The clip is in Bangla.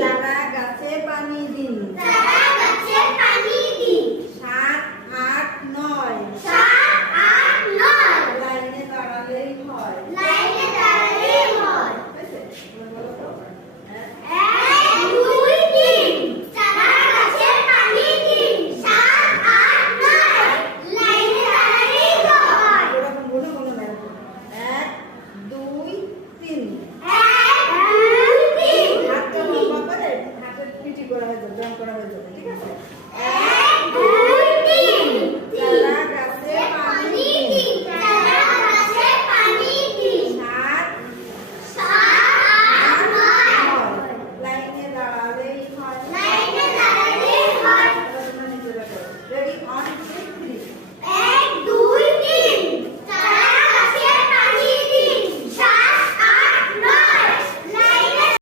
চারা গাছে পানি দিন। 7, 8, 9 লাইনে দাঁড়ালেই হয়। হয়েছে? এবার বলো তো। এরকম বলে বলো না এরকম। 1, 2, 3 হাতটা লম্বা করে হাতের পিটি করা হয়ে যাবে, জয়েন করা হয়ে যাবে, ঠিক আছে?